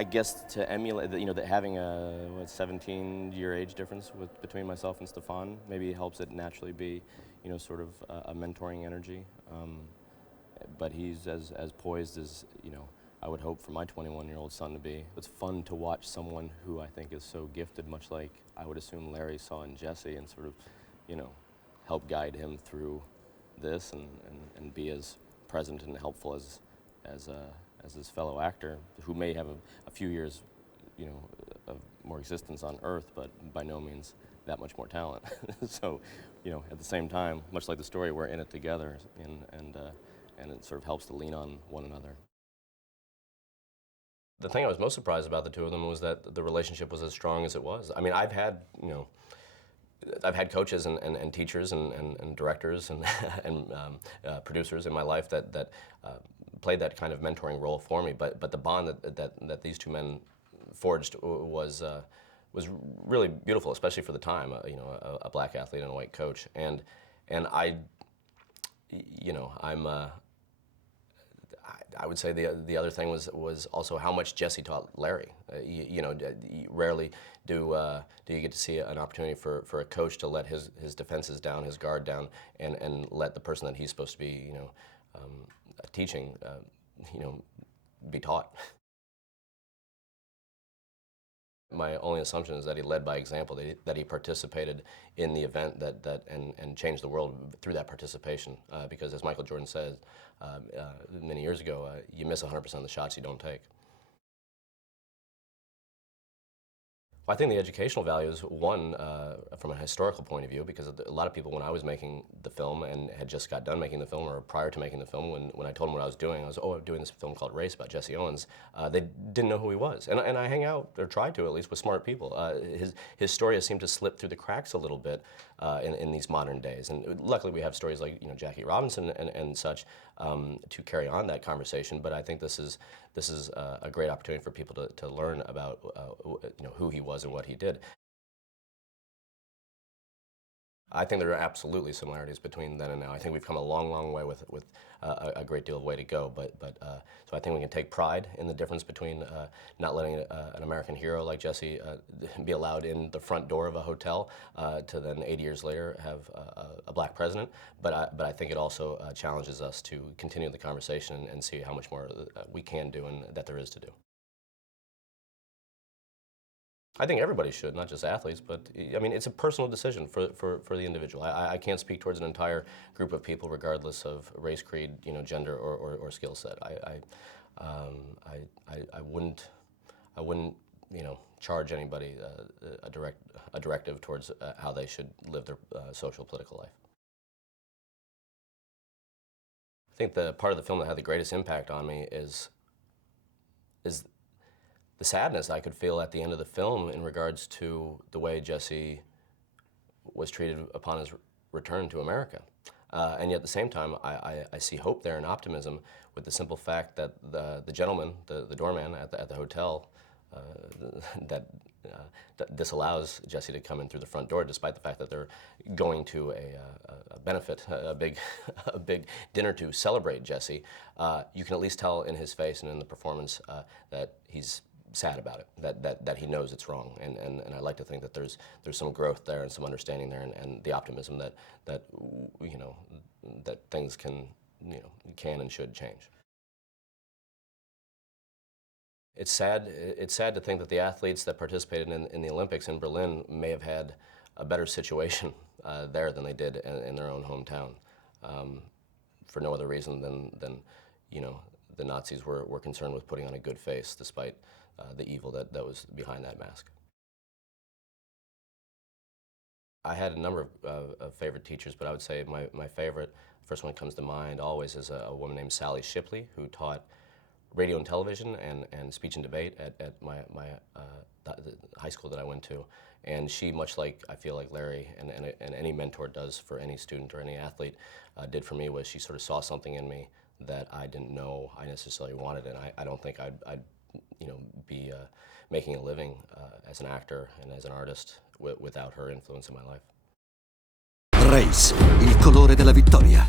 I guess to emulate, that having a 17-year age difference between myself and Stefan maybe helps it naturally be, sort of a mentoring energy. But he's as poised as, I would hope for my 21-year-old son to be. It's fun to watch someone who I think is so gifted, much like I would assume Larry saw in Jesse, and sort of, help guide him through this and be as present and helpful as his fellow actor, who may have a few years, of more existence on Earth, but by no means that much more talent. So, at the same time, much like the story, we're in it together, and it sort of helps to lean on one another. The thing I was most surprised about the two of them was that the relationship was as strong as it was. I mean, I've had coaches and teachers and directors and producers in my life that played that kind of mentoring role for me. But the bond that these two men forged was really beautiful, especially for the time. A black athlete and a white coach, and I would say the other thing was also how much Jesse taught Larry. Rarely do you get to see an opportunity for a coach to let his defenses down, his guard down, and let the person that he's supposed to be, teaching, be taught. My only assumption is that he led by example, that he participated in the event and changed the world through that participation. Because as Michael Jordan said many years ago, you miss 100% of the shots you don't take. I think the educational value is one from a historical point of view, because a lot of people, when I was making the film and had just got done making the film, or prior to making the film, when I told them what I was doing, I'm doing this film called Race about Jesse Owens, they didn't know who he was. And I hang out, or try to at least, with smart people. His story has seemed to slip through the cracks a little bit in these modern days. And luckily we have stories like Jackie Robinson and such to carry on that conversation. But I think this is a great opportunity for people to learn about who he was and what he did. I think there are absolutely similarities between then and now. I think we've come a long, long way with a great deal of way to go. So I think we can take pride in the difference between not letting an American hero like Jesse be allowed in the front door of a hotel to then 80 years later have a black president. But I think it also challenges us to continue the conversation and see how much more we can do and that there is to do. I think everybody should, not just athletes, but I mean, it's a personal decision for the individual. I can't speak towards an entire group of people, regardless of race, creed, gender, or skill set. I wouldn't charge anybody a directive towards how they should live their social, political life. I think the part of the film that had the greatest impact on me is the sadness I could feel at the end of the film in regards to the way Jesse was treated upon his return to America. And yet at the same time, I see hope there and optimism with the simple fact that the gentleman, the doorman at the hotel, that disallows Jesse to come in through the front door, despite the fact that they're going to a benefit, a big dinner to celebrate Jesse. You can at least tell in his face and in the performance that he's sad about it, that he knows it's wrong, and I like to think that there's some growth there and some understanding there, and the optimism that things can and should change. It's sad to think that the athletes that participated in the Olympics in Berlin may have had a better situation there than they did in their own hometown, for no other reason than the Nazis were concerned with putting on a good face despite the evil that was behind that mask. I had a number of favorite teachers, but I would say my favorite, first one that comes to mind always, is a woman named Sally Shipley, who taught radio and television and speech and debate at the high school that I went to. And she, much like I feel like Larry and any mentor does for any student or any athlete, did for me, was she sort of saw something in me that I didn't know I necessarily wanted, and I don't think I'd be making a living as an actor and as an artist without her influence in my life. Race, il colore della vittoria.